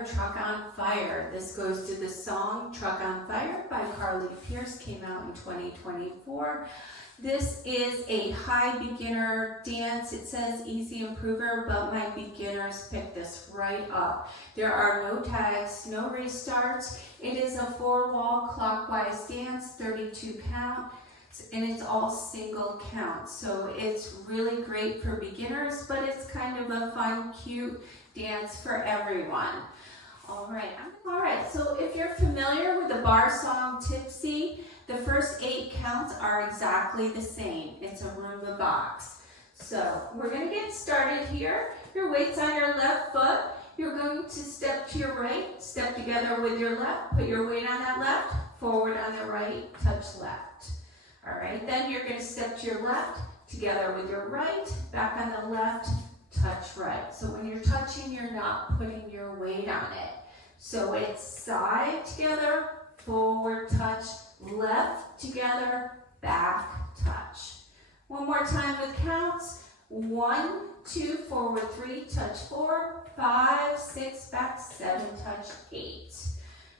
together, Truck on Fire. This goes to the song Truck on Fire by Pearce, came out in 2024. This is a high beginner dance. It says easy improver, but my beginners picked this right up. There are no tags, no restarts. It is a 4-wall clockwise dance, 32 count, and it's all single count. So it's really great for beginners, but it's kind of a fun, cute dance for everyone. All right, so if you're familiar with the bar song Tipsy, the first 8 counts are exactly the same. It's a Roomba box. So we're going to get started here. Your weight's on your left foot. You're going to step to your right, step together with your left, put your weight on that left, forward on the right, touch left. All right, then you're going to step to your left, together with your right, back on the left, touch right. So when you're touching, you're not putting your weight on it. So it's side together, forward touch, left together, back touch. One more time with counts. 1, 2, forward 3, touch 4, 5, 6, back 7, touch 8.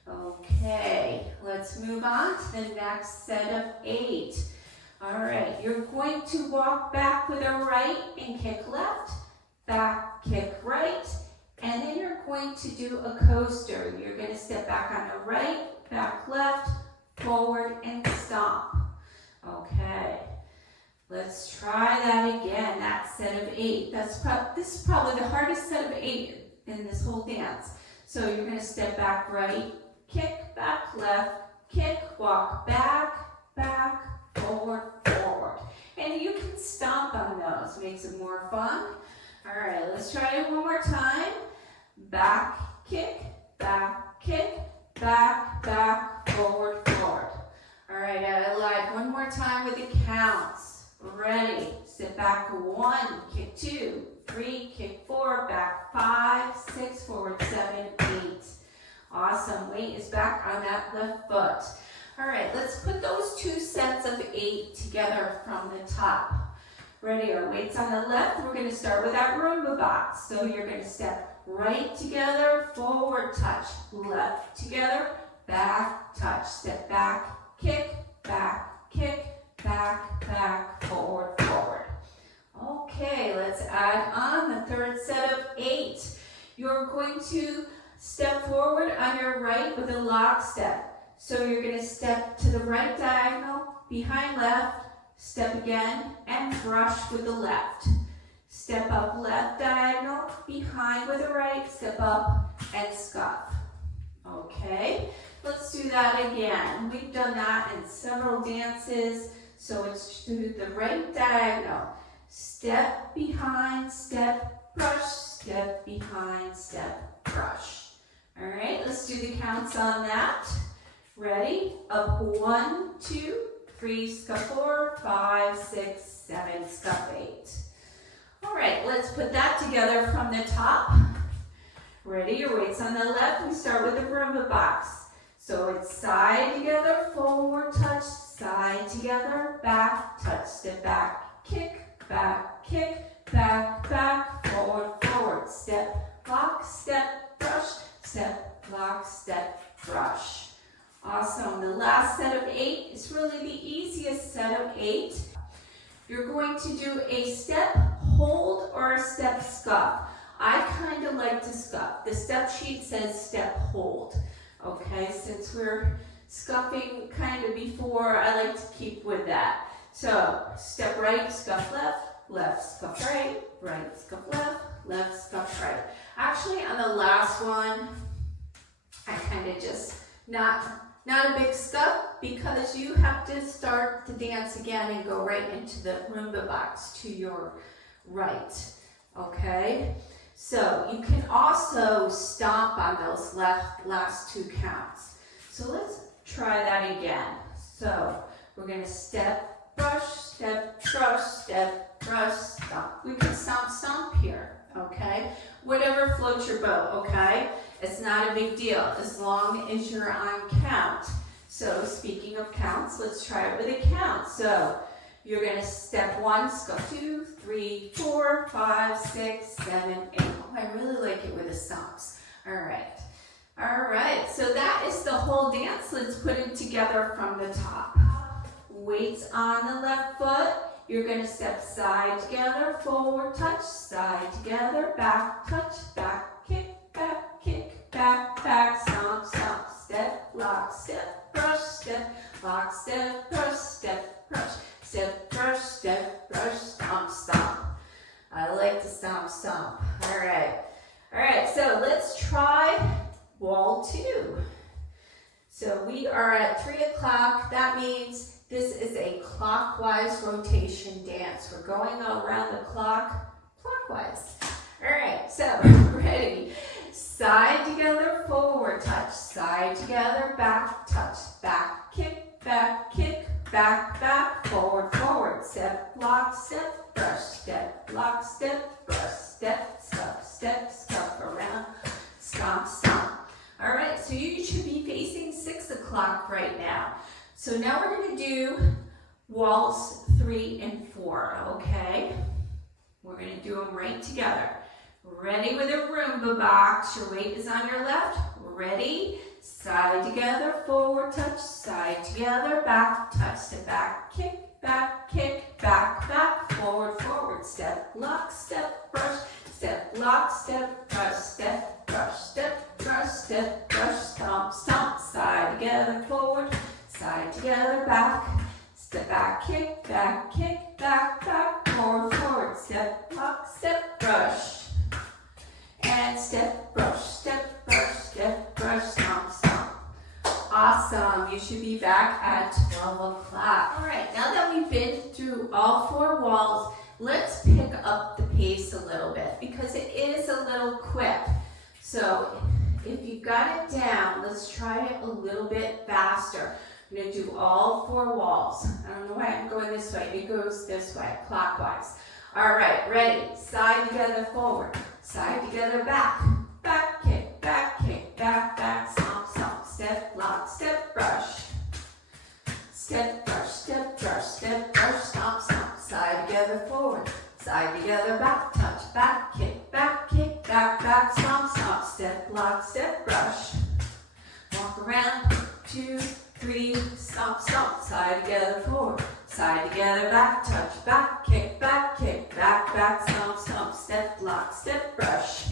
Okay, let's move on to the next set of 8. All right, you're going to walk back with a right and kick left, back, kick right, and then you're going to do a coaster. You're going to step back on the right, back left, forward, and stomp. Okay, let's try that again, that set of 8. This is probably the hardest set of 8 in this whole dance. So you're going to step back right, kick, back left, kick, walk back, back, forward, forward. And you can stomp on those, makes it more fun. All right, let's try it one more time. Back, kick, back, back, forward, forward. All right, I lied one more time with the counts. Ready, sit back 1, kick 2, 3, kick 4, back 5, 6, forward 7, 8. Awesome, weight is back on that left foot. All right, let's put those 2 sets of 8 together from the top. Ready, our weight's on the left. We're gonna start with that Roomba box. So you're gonna step right together, forward touch, left together, back touch, step back, kick, back, forward, forward. Okay, let's add on the third set of 8. You're going to step forward on your right with a lock step. So you're going to step to the right diagonal, behind left, step again, and brush with the left. Step up left diagonal, behind with the right, step up and scuff. Okay, let's do that again. We've done that in several dances, so it's to the right diagonal. Step behind, step, brush, step behind, step, brush. All right, let's do the counts on that. Ready? Up 1, 2, 3, scuff 4, 5, 6, 7, scuff 8. All right, let's put that together from the top. Ready, your weight's on the left. We start with the Roomba box. So it's side together, forward touch, side together, back touch, step back, kick, back, forward, forward, step, lock, step, brush, step, lock, step, brush. Awesome, the last set of 8 is really the easiest set of 8. You're going to do a step hold or a step scuff. I kind of like to scuff. The step sheet says step hold. Okay, since we're scuffing kind of before, I like to keep with that. So step right, scuff left, left, scuff right, right, scuff left, left, scuff right. Actually, on the last one, I kind of just not a big scuff, because you have to start the dance again and go right into the Roomba box to your right. Okay, so you can also stomp on those last 2 counts. So let's try that again. So we're going to step, brush, step, brush, step, brush, stomp. We can stomp here, okay? Whatever floats your boat, okay? It's not a big deal as long as you're on count. So speaking of counts, let's try it with a count. So you're going to step 1, scuff 2, 3, 4, 5, 6, 7, 8. Oh, I really like it with the stomps. All right. All right, so that is the whole dance. Let's put it together from the top. Weights on the left foot. You're going to step side together, forward touch, side together, back touch, back kick, back stomp, stomp, step, lock, step, brush, step, lock, step, brush, step, brush, step, brush, step, brush, stomp, stomp. I like to stomp, stomp. All right, so let's try wall 2. So we are at 3 o'clock. That means this is a clockwise rotation dance. We're going around the clock clockwise. All right, so ready. Side together, forward touch. Side together, back touch. Back kick, back, forward, forward. Step, lock, step, brush. Step, lock, step, brush. Step, scuff around. Stomp, stomp. All right, so you should be facing 6 o'clock right now. So now we're going to do waltz 3 and 4, okay? We're going to do them right together. Ready with a Roomba box. Your weight is on your left. Ready? Side together, forward touch, side together, back touch. Step back, forward, forward. Step, lock, step, brush. Step, lock, step, brush. Step, brush, step, brush, step, brush. Stomp, stomp. Side together, forward. Side together, back, step back, kick, back, forward, forward, step, lock, step, brush, and step, brush, stomp, stomp. Awesome, you should be back at 12 o'clock. All right, now that we've been through all 4 walls, let's pick up the pace a little bit because it is a little quick. So if you've got it down, let's try it a little bit faster. I'm going to do all 4 walls. I don't know why I'm going this way. It goes this way, clockwise. All right, ready. Side together, forward. Side together, back. Back kick, back, stomp, stomp. Step, lock, step, brush. Step, brush, stomp, stomp. Side together, forward. Side together, back touch. Back kick, back, stomp, stomp. Step, lock, step, brush. Walk around, 2, 3, stomp, stomp. Side together, forward. Side together, back touch. Back kick, back, stomp, stomp. Step, lock, step, brush.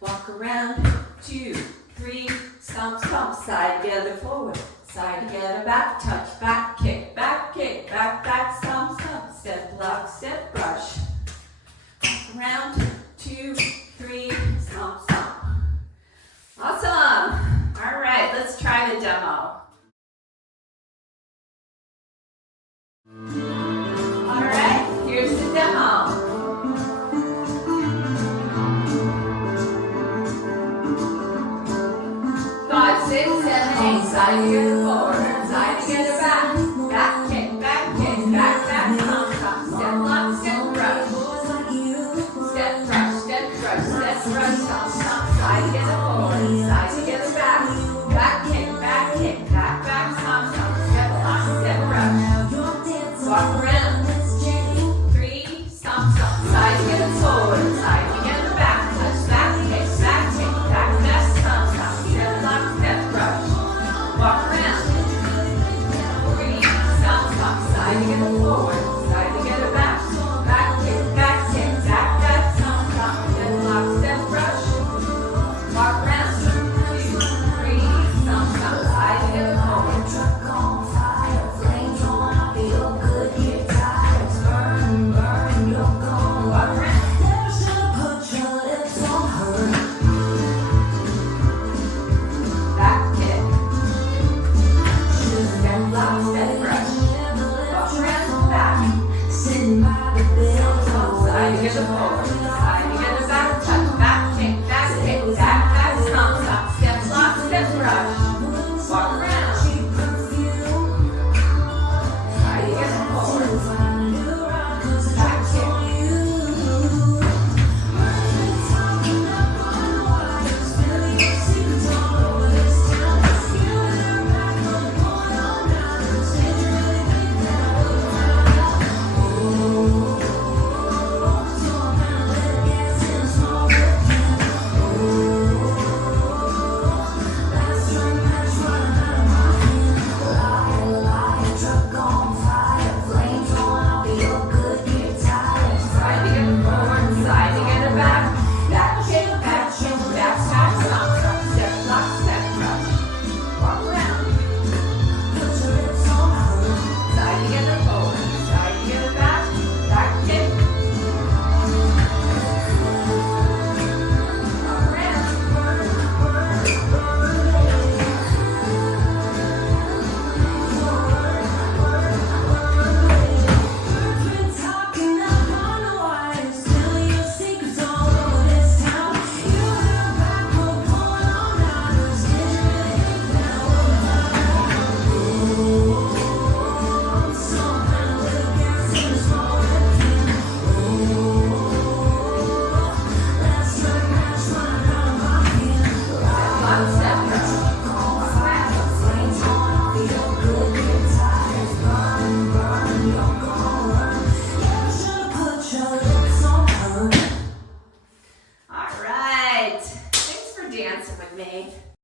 Walk around, 2, 3, stomp, stomp. Side together, forward. Side together, back touch. Back kick, back, stomp, stomp. Step, lock, step, brush. Walk around, 2, 3, stomp, stomp. Awesome. All right, let's try the demo. All right, here's the demo. 5, 6, 7, 8, side together, forward, side together, back kick, back, stomp, stomp. Step, lock, step, brush. Step, brush, stomp, stomp. Side together, forward, side together, back kick, back, stomp, stomp. Step, lock, step, brush. Walk around, 3, stomp, stomp. Side together, forward, side together, back touch, back kick, stomp, stomp. Step, lock, step, brush. Walk around, 3, stomp, stomp. Side together, forward, side together, back kick, stomp, stomp. Step, lock, step, brush. Walk around, 2, 3, stomp, stomp. Side together, forward. made.